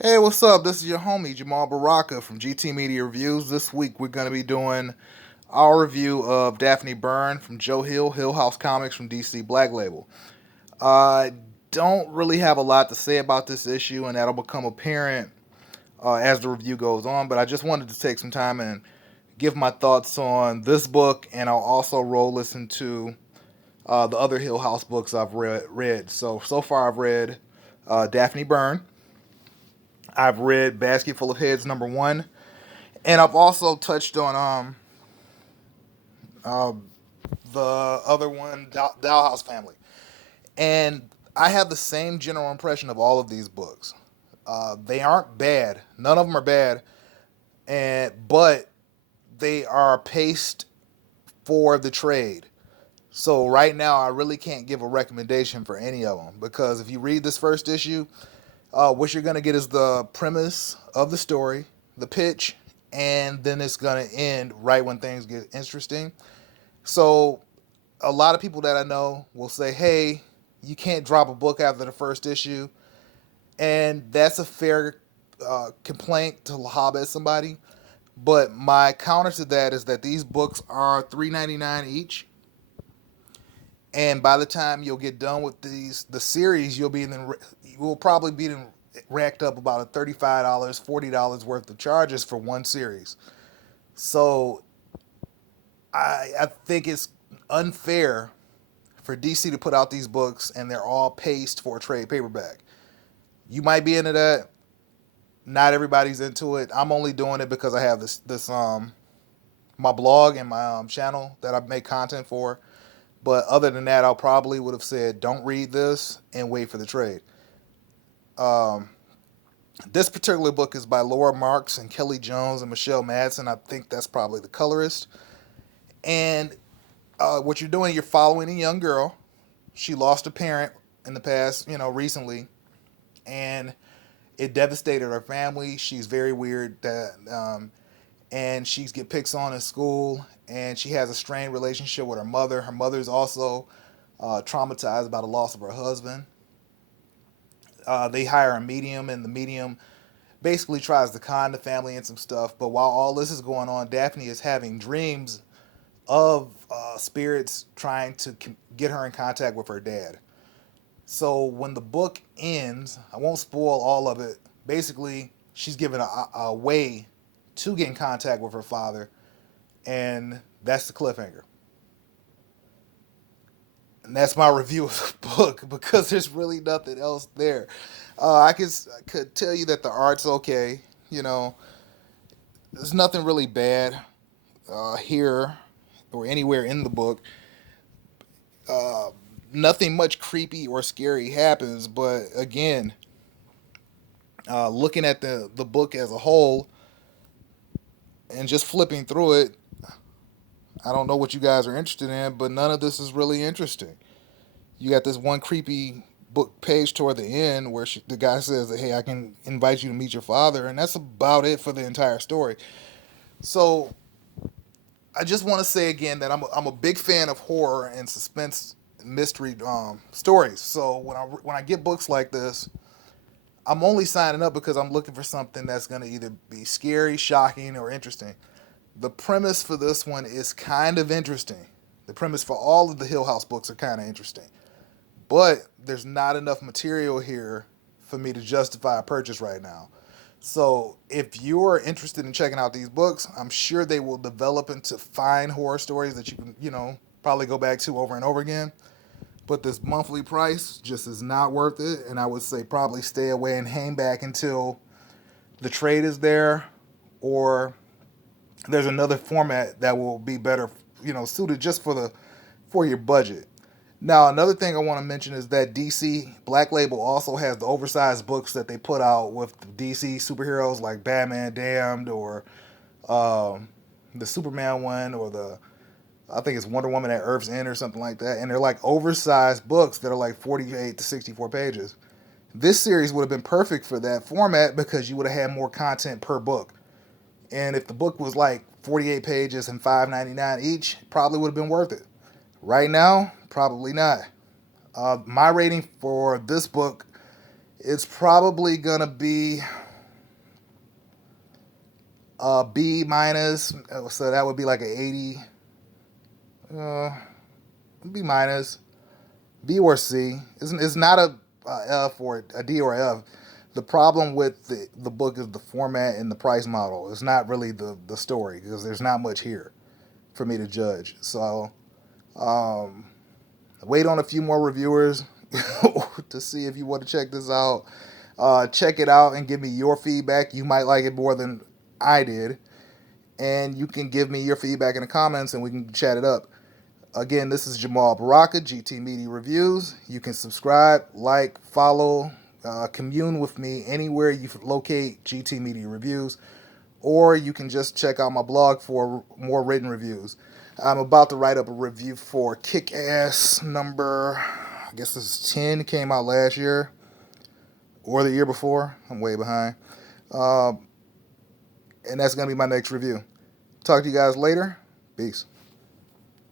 Hey, what's up? This is your homie Jamal Baraka from GT Media Reviews. This week we're going to be doing our review of Daphne Byrne from Joe Hill, Hill House Comics from DC Black Label. I don't really have a lot to say about this issue, and that'll become apparent as the review goes on. But I just wanted to take some time and give my thoughts on this book, and I'll also roll listen to the other Hill House books I've read. So far I've read Daphne Byrne. I've read Basket Full of Heads #1, and I've also touched on uh, the other one, Dollhouse Family, and I have the same general impression of all of these books. They aren't bad. None of them are bad, but they are paced for the trade. So right now, I really can't give a recommendation for any of them because if you read this first issue, what you're gonna get is the premise of the story, the pitch, and then it's gonna end right when things get interesting. So a lot of people that I know will say, "Hey, you can't drop a book after the first issue," and that's a fair complaint to lob at somebody. But my counter to that is that these books are $3.99 each, and by the time you'll get done with the series, you will probably be racked up about a $35, $40 worth of charges for one series. So I think it's unfair for DC to put out these books and they're all paced for a trade paperback. You might be into that. Not everybody's into it. I'm only doing it because I have this my blog and my channel that I make content for. But other than that, I probably would have said don't read this and wait for the trade. Um, this particular book is by Laura Marks and Kelly Jones and Michelle Madsen. I think that's probably the colorist. And what you're doing, you're following a young girl. She lost a parent in the past, recently, and it devastated her family. She's very weird and she get picks on in school, and she has a strained relationship with her mother. Her mother's also traumatized by the loss of her husband. They hire a medium, and the medium basically tries to con the family and some stuff. But while all this is going on, Daphne is having dreams of spirits trying to get her in contact with her dad. So when the book ends, I won't spoil all of it. Basically, she's given a way to get in contact with her father, and that's the cliffhanger. And that's my review of the book because there's really nothing else there. I could tell you that the art's okay. You know, there's nothing really bad here or anywhere in the book. Uh, Nothing much creepy or scary happens, but again, looking at the book as a whole and just flipping through it, I don't know what you guys are interested in, but none of this is really interesting. You got this one creepy book page toward the end where the guy says that, hey, I can invite you to meet your father, and that's about it for the entire story. So I just want to say again that I'm a big fan of horror and suspense mystery stories. So when I get books like this, I'm only signing up because I'm looking for something that's going to either be scary, shocking, or interesting. The premise for this one is kind of interesting. The premise for all of the Hill House books are kind of interesting. But there's not enough material here for me to justify a purchase right now. So if you're interested in checking out these books, I'm sure they will develop into fine horror stories that you can, probably go back to over and over again. But this monthly price just is not worth it. And I would say probably stay away and hang back until the trade is there or there's another format that will be better, suited just for your budget. Now, another thing I want to mention is that DC Black Label also has the oversized books that they put out with the DC superheroes like Batman Damned or the Superman one or I think it's Wonder Woman at Earth's End or something like that. And they're like oversized books that are like 48 to 64 pages. This series would have been perfect for that format because you would have had more content per book. And if the book was like 48 pages and $5.99 each, probably would have been worth it. Right now, probably not. My rating for this book is probably gonna be B minus, so that would be like an 80. B minus, B or C. It's not a F or a D or a F. The problem with the book is the format and the price model. It's not really the story because there's not much here for me to judge. So wait on a few more reviewers to see if you want to check this out. Check it out and give me your feedback. You might like it more than I did. And you can give me your feedback in the comments and we can chat it up. Again, this is Jamal Baraka, GT Media Reviews. You can subscribe, like, follow, commune with me anywhere you locate GT Media Reviews, or you can just check out my blog for more written reviews. I'm about to write up a review for Kick-Ass number, I guess this is 10, came out last year, or the year before. I'm way behind. And that's going to be my next review. Talk to you guys later. Peace.